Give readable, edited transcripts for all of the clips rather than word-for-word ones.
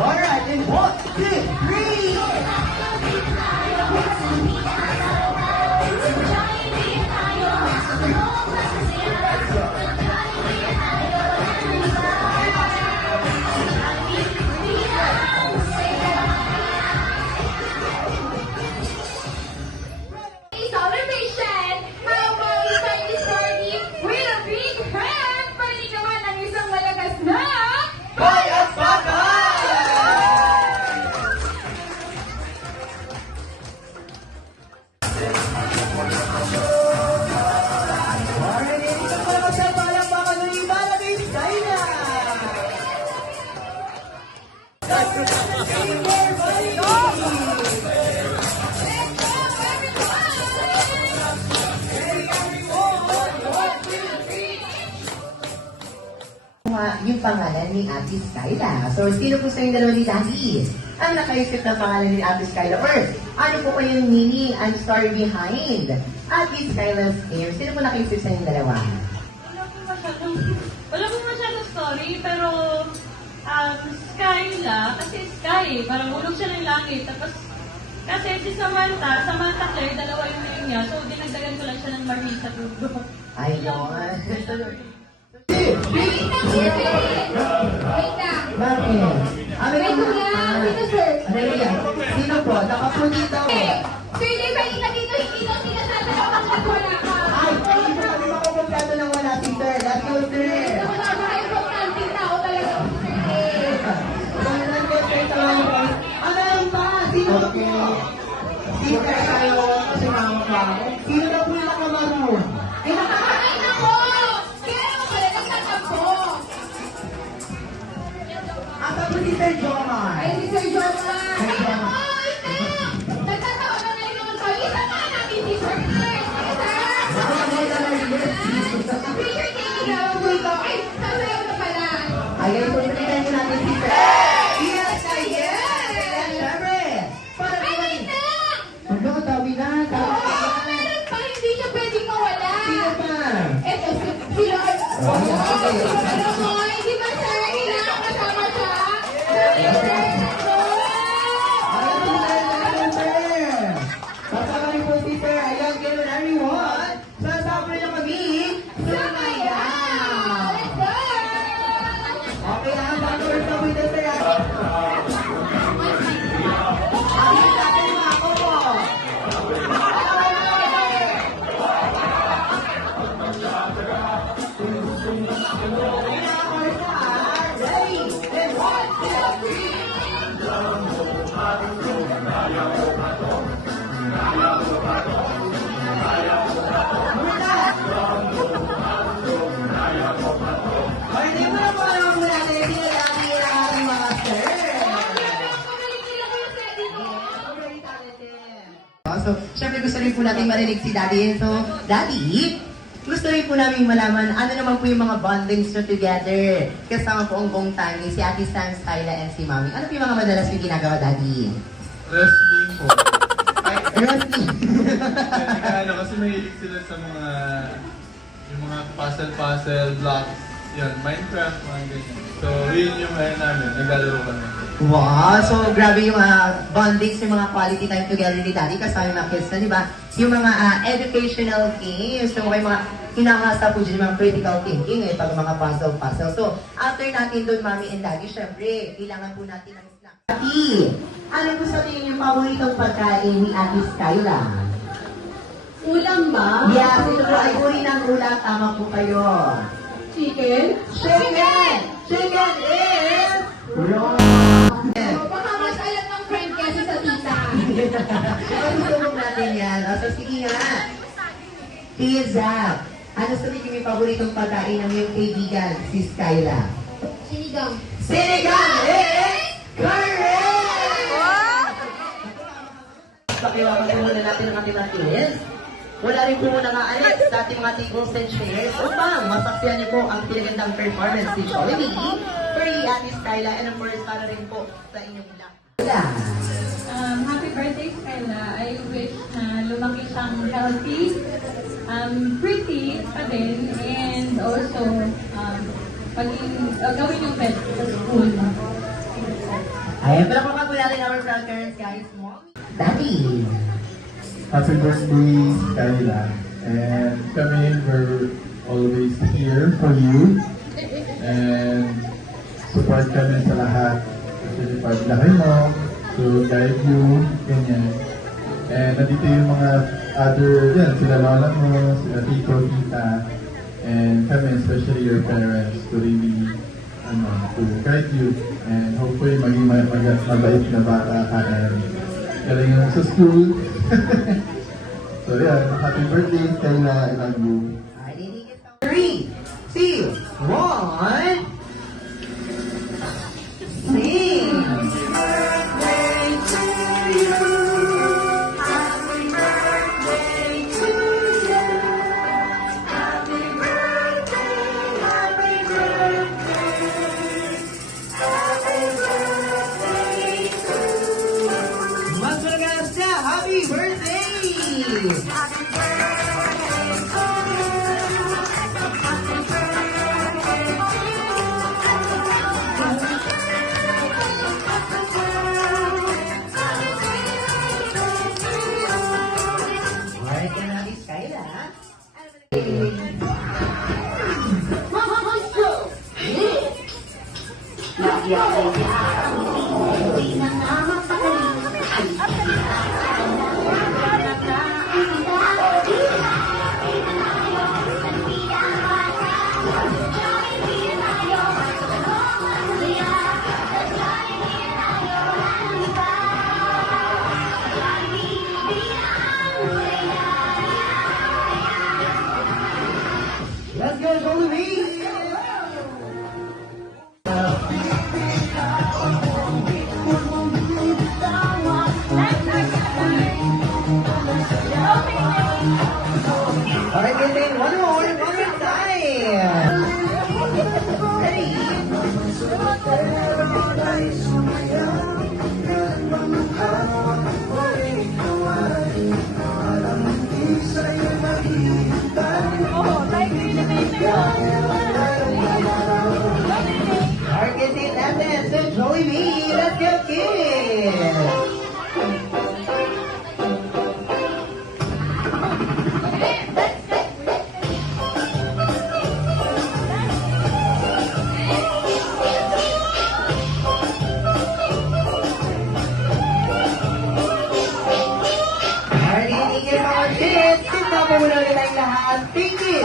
Alright, in 1, 2, 3. Yung pangalan ni Ate Skyla. So, sino po sa yung dalawa ni Daddy ang nakaisip ng pangalan ni Ate Skyla? Or, ano po kayong meaning and story behind Ate Skyla's name? Sino po nakaisip sa yung dalawa? Wala po masyadong story, pero Skyla, kasi sky, parang ulog siya ng langit. Tapos, kasi si Samantha Claire, dalawa yung name niya. So, dinagdagan ko lang siya ng Marmi sa tubo. Ayun. Wait lang. Bakit? Wait lang. Dito, sir. Sino po? Nakapunin daw. Sir, di ba ka dito, hindi daw sinasabi na bakit wala ka? Ay, hindi po kami makakompleto ng wala si Sir. Let's go, Sir. Wala ka kayo importanteng tao talaga. Ano lang ba? Sino po? Sino tayo? Kasi mama pa. Sino na po yung nakamaroon? Ay, nakakain ako! Kaya ako pala nagtatampo. Asa po si Sir Jomar? Ay, si Sir John na. Ay, ako! Hindi! Nagtatawa na ngayon naman tayo. Isa na namin si Sir Claire. Isa! Picture taking na ako ito. Ay, sasayaw na pala. Ayan, pagpalitan ko natin si Sir. Yes, yes! Siyempre! Ay, wait na! Ano, tawi na. Meron pa, hindi siya pwedeng mawala. Sino pa? Eto, si Lord. Oh, hindi ba, sir? Kailangan kasama siya? Kasama po si Sir. Ayan, ganun everyone. Sasama niyo kami. Sumaya! Let's go! Okay lang, bago rin sa window, Sir. Ayun natin yung ako po. Ready? And 1, 2, 3. Hindi mo na po alam mo natin, pinalaki ang ating mga sir. So, syempre gusto rin po natin marinig si Daddy. So, Daddy, gusto rin po namin malaman ano naman po yung mga bondings nyo together. Kasama po ang buong time si Ate Sam, Skyla, and si Mami. Ano po yung mga madalas yung ginagawa, Daddy? Wrestling po. Wrestling. Ano, kasi mahilig sila sa mga yung mga puzzle blocks. Yan, Minecraft, mga ganyan. So, yun yung namin. Naglalaro kami. Wow! So, grabe yung bondings, yung mga quality time together ni Daddy kasama yung mga kids na, di ba? Yung mga educational games, yung mga hinahasa po dyan, yung mga critical thinking, pag mga puzzle. So, after natin doon, Mami and Daddy, syempre, kailangan po natin ng snack. Ate, ano po sa tingin yung paboritong pagkain ni Ate Skyla? Ulam ba? Yes, ito po ay uri ng ulam. Tama po kayo. Chicken? Chicken! Chicken is... wrong! Baka mas alam ng friend kasi sa tita. Pag-usubok natin yan. So, sige nga. Pizza. Ano sa tingin yung paboritong pagkain ng iyong kaibigan, si Skyla? Sinigang. Sinigang is... correct! Pakiwakan muna natin ang ating mga kids. Wala rin po muna maalis sa ating mga tables and chairs upang masaksiyan niyo po ang pinagandang performance ni Jollibee, Curly, Ate Skyla, and of course, para rin po sa inyong lahat. Happy birthday, Skyla. I wish na lumaki siyang healthy, pretty pa din, and also to gawin yung pet sa school. Ayan, pero kung po natin our grandparents, guys, Mom, Daddy. Happy birthday, Skyla. And kami, we're always here for you. And support kami sa lahat. Kasi paglaki mo, to guide you, ganyan. And nandito yung mga other, yan, sila lola mo, sila tito, tita. And kami, especially your parents, to really, to guide you. And hopefully maging mabait na bata ka and galing mo sa school. So yeah, happy birthday, Kayla, I love you. Alright, 3, 2, 1. Sing! Mas malagas na, happy birthday! Alright, yan natin, Skyla. Let's go, Jollibee! Alright, good thing. One more time. Ready? Alright, good thing. That dance to Jollibee. Let's go, kids! Alright, thank you mga kids. Kita po muna ulit tayong lahat. Thank you.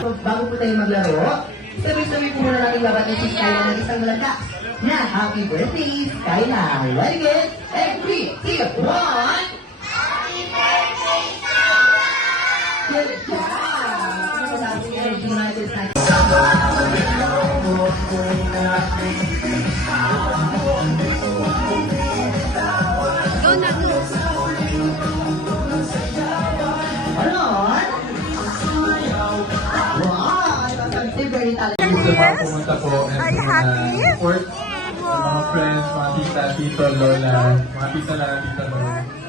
So, bago po tayo maglaro, sabay-sabay po muna natin labatin si Skyla ng isang malakas na happy birthday, Skyla. Ready, good? And 3, 2, 1. Good job! Maraming energy natin sa Alon! Wow! Very talented. Sa mga pumunta po and sa mga support, mga friends, mga tita, tito, lola, mga tita lang, tita lola.